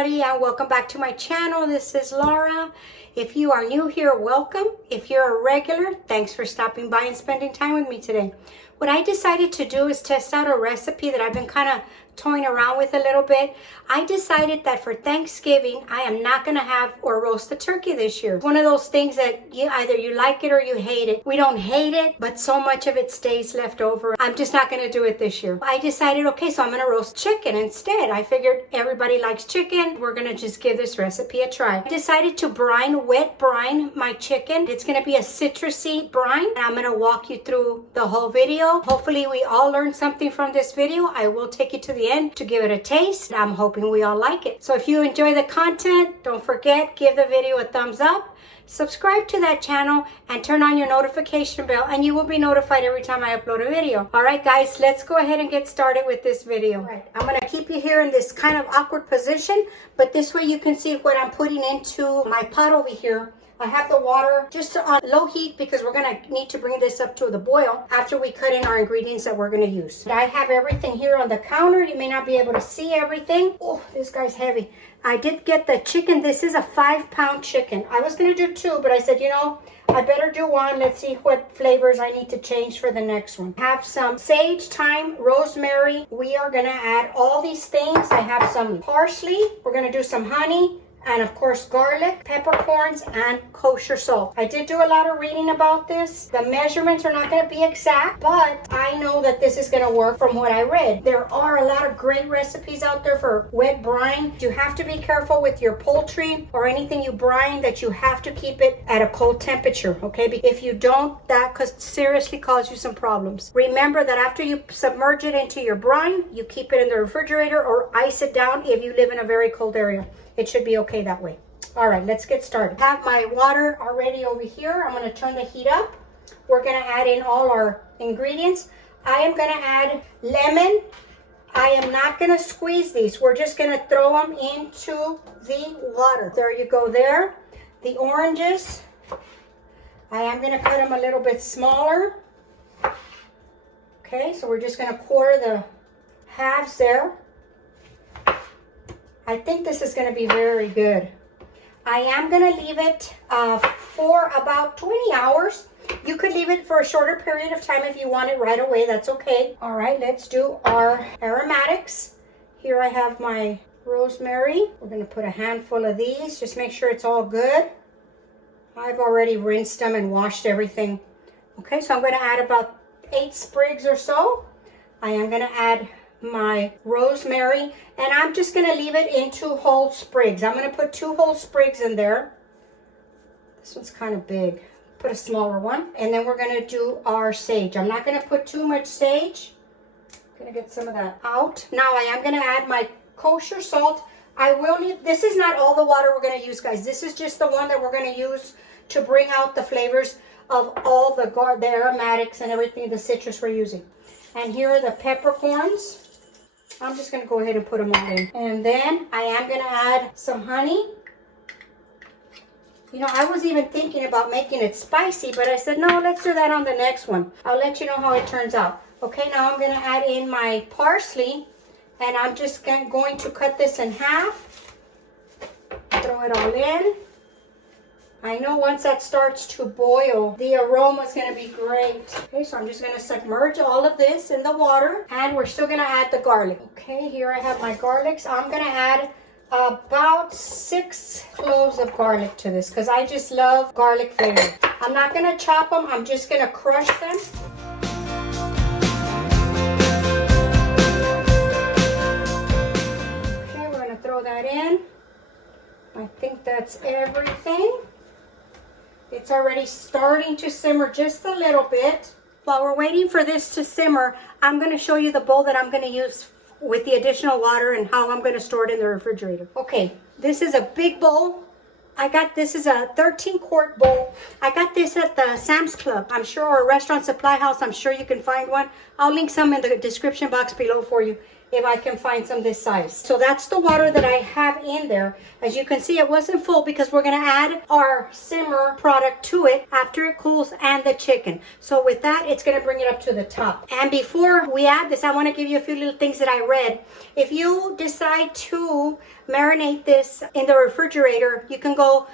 everybody, and welcome back to my channel. This is Laura. If you are new here, welcome. If you're a regular, thanks for stopping by and spending time with me today. What I decided to do is test out a recipe that I've been kind of toying around with a little bit. I decided that for Thanksgiving, I am not going to have or roast a turkey this year. It's one of those things that either you like it or you hate it. We don't hate it, but so much of it stays left over. I'm just not going to do it this year. I decided, okay, so I'm going to roast chicken instead. I figured everybody likes chicken. We're going to just give this recipe a try. I decided to wet brine my chicken. It's going to be a citrusy brine, and I'm going to walk you through the whole video. Hopefully we all learned something from this video. I will take you to the end to give it a taste. I'm hoping we all like it. So if you enjoy the content, don't forget, give the video a thumbs up, subscribe to that channel, and turn on your notification bell, and you will be notified every time I upload a video. All right, guys, let's go ahead and get started with this video. All right, I'm gonna keep you here in this kind of awkward position, but this way you can see what I'm putting into my pot over here. I have the water just on low heat because we're going to need to bring this up to the boil after we cut in our ingredients that we're going to use. I have everything here on the counter. You may not be able to see everything. Oh, this guy's heavy. I did get the chicken. This is a 5-pound chicken. I was going to do 2, but I said, you know, I better do 1. Let's see what flavors I need to change for the next one. I have some sage, thyme, rosemary. We are going to add all these things. I have some parsley. We're going to do some honey. And of course, garlic, peppercorns, and kosher salt. I did do a lot of reading about this. The measurements are not going to be exact, but I know that this is going to work from what I read. There are a lot of great recipes out there for wet brine. You have to be careful with your poultry or anything you brine that you have to keep it at a cold temperature, okay? If you don't, that could seriously cause you some problems. Remember that after you submerge it into your brine, you keep it in the refrigerator or ice it down if you live in a very cold area. It should be okay that way. All right, let's get started. I have my water already over here. I'm going to turn the heat up. We're going to add in all our ingredients. I am going to add lemon. I am not going to squeeze these. We're just going to throw them into the water. There you go there. The oranges, I am going to cut them a little bit smaller. Okay, so we're just going to quarter the halves there. I think this is going to be very good. I am going to leave it for about 20 hours. You could leave it for a shorter period of time if you want it right away. That's okay. All right, let's do our aromatics. Here I have my rosemary. We're going to put a handful of these. Just make sure it's all good. I've already rinsed them and washed everything. Okay, so I'm going to add about 8 sprigs or so. I am going to add my rosemary, and I'm just going to leave it in 2 whole sprigs. I'm going to put 2 whole sprigs in there. This one's kind of big. Put a smaller one. And then we're going to do our sage. I'm not going to put too much sage. I'm going to get some of that out. Now I am going to add my kosher salt. I will need, this is not all the water we're going to use, guys. This is just the one that we're going to use to bring out the flavors of all the aromatics and everything, the citrus we're using. And here are the peppercorns. I'm just going to go ahead and put them all in. And then I am going to add some honey. You know, I was even thinking about making it spicy, but I said, no, let's do that on the next one. I'll let you know how it turns out. Okay, now I'm going to add in my parsley, and I'm just going to cut this in half. Throw it all in. I know once that starts to boil, the aroma is going to be great. Okay, so I'm just going to submerge all of this in the water, and we're still going to add the garlic. Okay, here I have my garlics. I'm going to add about 6 cloves of garlic to this because I just love garlic flavor. I'm not going to chop them. I'm just going to crush them. Okay, we're going to throw that in. I think that's everything. It's already starting to simmer just a little bit. While we're waiting for this to simmer, I'm going to show you the bowl that I'm going to use with the additional water and how I'm going to store it in the refrigerator. Okay, this is a big bowl. This is a 13-quart bowl. I got this at the Sam's Club. I'm sure, or a restaurant supply house. I'm sure you can find one. I'll link some in the description box below for you. if I can find some this size. So that's the water that I have in there. As you can see, it wasn't full because we're going to add our simmer product to it after it cools and the chicken. So with that, it's going to bring it up to the top. And before we add this, I want to give you a few little things that I read. If you decide to marinate this in the refrigerator, you can go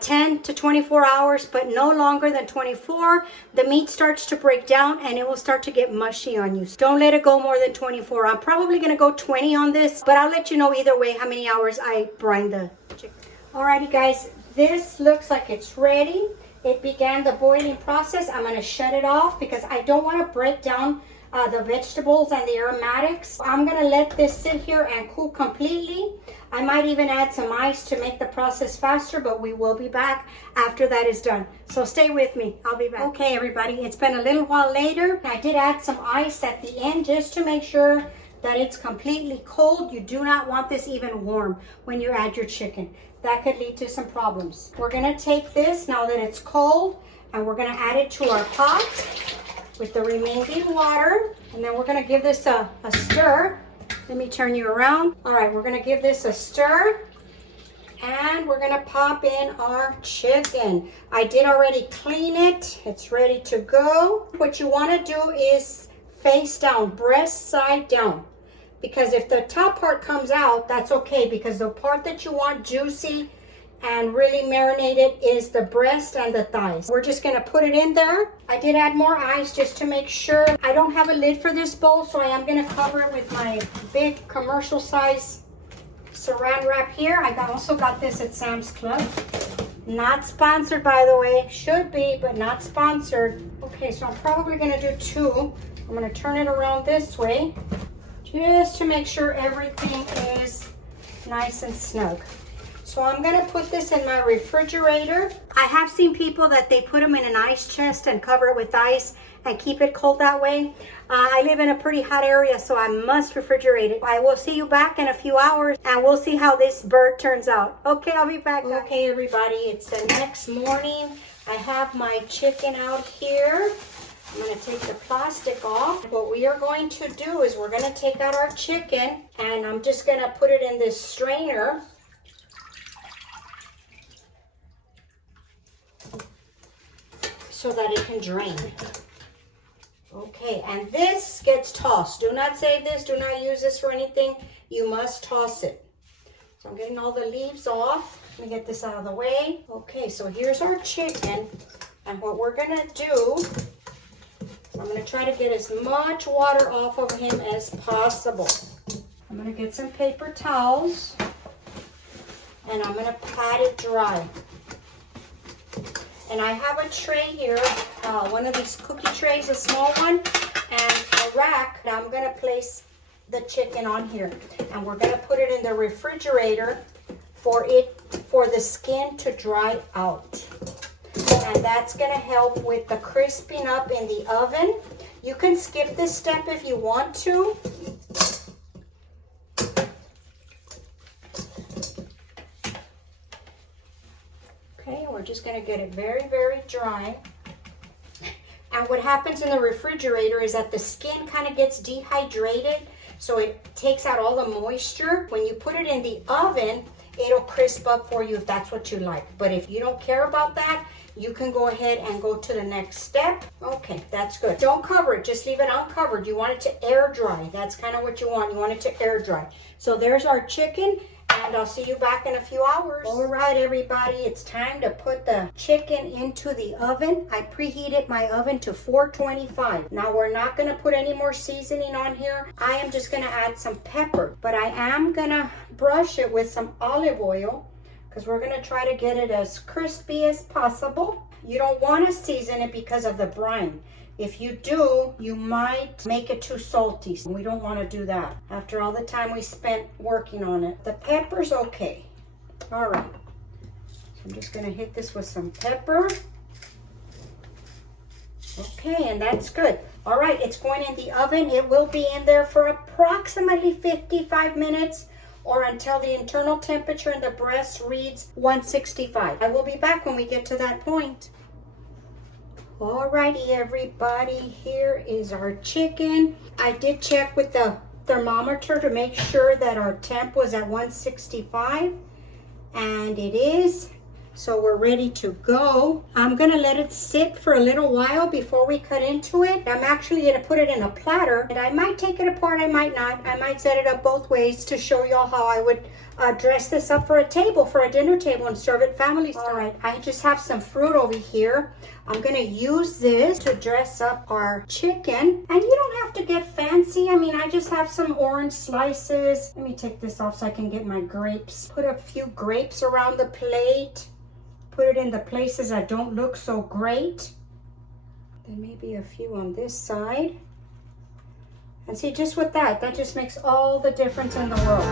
10 to 24 hours, but no longer than 24. The meat starts to break down and it will start to get mushy on you. So don't let it go more than 24. I'm probably going to go 20 on this, but I'll let you know either way how many hours I brine the chicken. Alrighty guys, this looks like it's ready. It began the boiling process. I'm going to shut it off because I don't want to break down the vegetables and the aromatics. I'm going to let this sit here and cool completely. I might even add some ice to make the process faster, but we will be back after that is done. So stay with me. I'll be back. Okay, everybody, it's been a little while later. I did add some ice at the end just to make sure that it's completely cold. You do not want this even warm when you add your chicken. That could lead to some problems. We're going to take this now that it's cold and we're going to add it to our pot with the remaining water, and then we're going to give this a stir. Let me turn you around. All right, we're going to give this a stir, and we're going to pop in our chicken. I did already clean it. It's ready to go. What you want to do is face down, breast side down, because if the top part comes out, that's okay, because the part that you want juicy and really marinated is the breast and the thighs. We're just going to put it in there. I did add more ice just to make sure. I don't have a lid for this bowl, so I am going to cover it with my big commercial size saran wrap here. I also got this at Sam's Club. Not sponsored, by the way. Should be, but not sponsored. Okay, so I'm probably going to do 2. I'm going to turn it around this way just to make sure everything is nice and snug. So I'm going to put this in my refrigerator. I have seen people that they put them in an ice chest and cover it with ice and keep it cold that way. I live in a pretty hot area, so I must refrigerate it. I will see you back in a few hours and we'll see how this bird turns out. Okay, I'll be back. Okay, everybody, it's the next morning. I have my chicken out here. I'm going to take the plastic off. What we are going to do is we're going to take out our chicken and I'm just going to put it in this strainer. So that it can drain. Okay, and this gets tossed. Do not save this, do not use this for anything. You must toss it. So I'm getting all the leaves off. Let me get this out of the way. Okay, so here's our chicken. And what we're gonna do, I'm gonna try to get as much water off of him as possible. I'm gonna get some paper towels and I'm gonna pat it dry. And I have a tray here, one of these cookie trays, a small one, and a rack. Now I'm going to place the chicken on here. And we're going to put it in the refrigerator for the skin to dry out. And that's going to help with the crisping up in the oven. You can skip this step if you want to. Okay, we're just going to get it very, very dry. And what happens in the refrigerator is that the skin kind of gets dehydrated, so it takes out all the moisture. When you put it in the oven, it'll crisp up for you if that's what you like. But if you don't care about that, you can go ahead and go to the next step. Okay, that's good. Don't cover it, just leave it uncovered. You want it to air dry. That's kind of what you want. You want it to air dry. So there's our chicken. And I'll see you back in a few hours. All right, everybody, it's time to put the chicken into the oven. I preheated my oven to 425. Now, we're not going to put any more seasoning on here. I am just going to add some pepper. But I am going to brush it with some olive oil because we're going to try to get it as crispy as possible. You don't want to season it because of the brine. If you do, you might make it too salty. We don't want to do that after all the time we spent working on it. The pepper's okay. All right. So I'm just going to hit this with some pepper. Okay, and that's good. All right, it's going in the oven. It will be in there for approximately 55 minutes or until the internal temperature in the breast reads 165. I will be back when we get to that point. Alrighty, everybody, here is our chicken. I did check with the thermometer to make sure that our temp was at 165, and it is. So we're ready to go. I'm gonna let it sit for a little while before we cut into it. I'm actually gonna put it in a platter, and I might take it apart, I might not. I might set it up both ways to show y'all how I would dress this up for a table, for a dinner table, and serve it family style. All right, I just have some fruit over here. I'm gonna use this to dress up our chicken. And you don't have to get fancy. I mean, I just have some orange slices. Let me take this off so I can get my grapes. Put a few grapes around the plate. Put it in the places that don't look so great. Then maybe a few on this side. And see, just with that just makes all the difference in the world.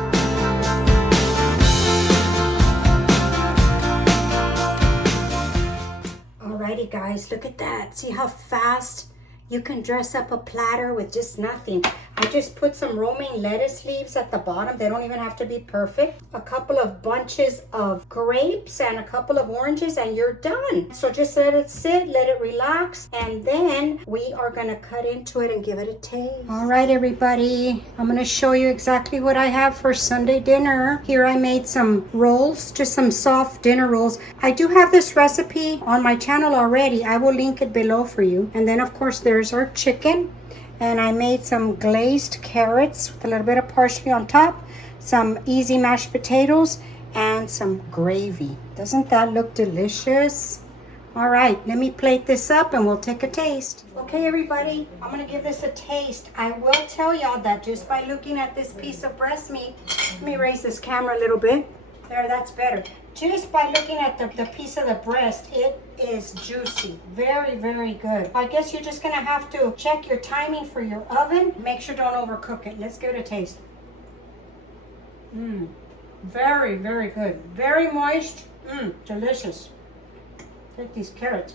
Alrighty guys, look at that. See how fast you can dress up a platter with just nothing. I just put some romaine lettuce leaves at the bottom. They don't even have to be perfect. A couple of bunches of grapes and a couple of oranges, and you're done. So just let it sit, let it relax, and then we are gonna cut into it and give it a taste. All right, everybody. I'm gonna show you exactly what I have for Sunday dinner. Here I made some rolls, just some soft dinner rolls. I do have this recipe on my channel already. I will link it below for you. And then of course there's our chicken. And I made some glazed carrots with a little bit of parsley on top, some easy mashed potatoes, and some gravy. Doesn't that look delicious? All right, let me plate this up and we'll take a taste. Okay, everybody, I'm gonna give this a taste. I will tell y'all that just by looking at this piece of breast meat, let me raise this camera a little bit. There, that's better. Just by looking at the piece of the breast, it is juicy. Very, very good. I guess you're just gonna have to check your timing for your oven. Make sure don't overcook it. Let's give it a taste. Very, very good. Very moist. Delicious. Take these carrots.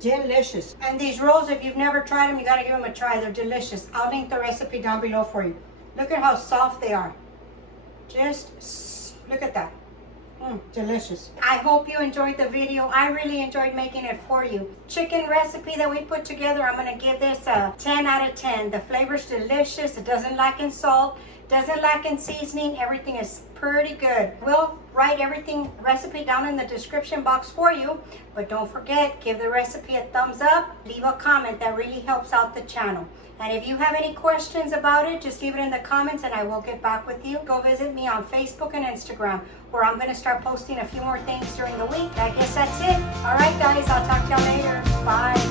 Delicious. And these rolls, if you've never tried them, you gotta give them a try. They're delicious. I'll link the recipe down below for you. Look at how soft they are. Just look at that. Delicious. I hope you enjoyed the video. I really enjoyed making it for you. Chicken recipe that we put together, I'm gonna give this a 10 out of 10. The flavor's delicious. It doesn't lack in salt, doesn't lack in seasoning. Everything is pretty good. We'll write recipe down in the description box for you. But don't forget, give the recipe a thumbs up. Leave a comment. That really helps out the channel. And if you have any questions about it, just leave it in the comments and I will get back with you. Go visit me on Facebook and Instagram, where I'm going to start posting a few more things during the week. I guess that's it. All right, guys, I'll talk to y'all later. Bye.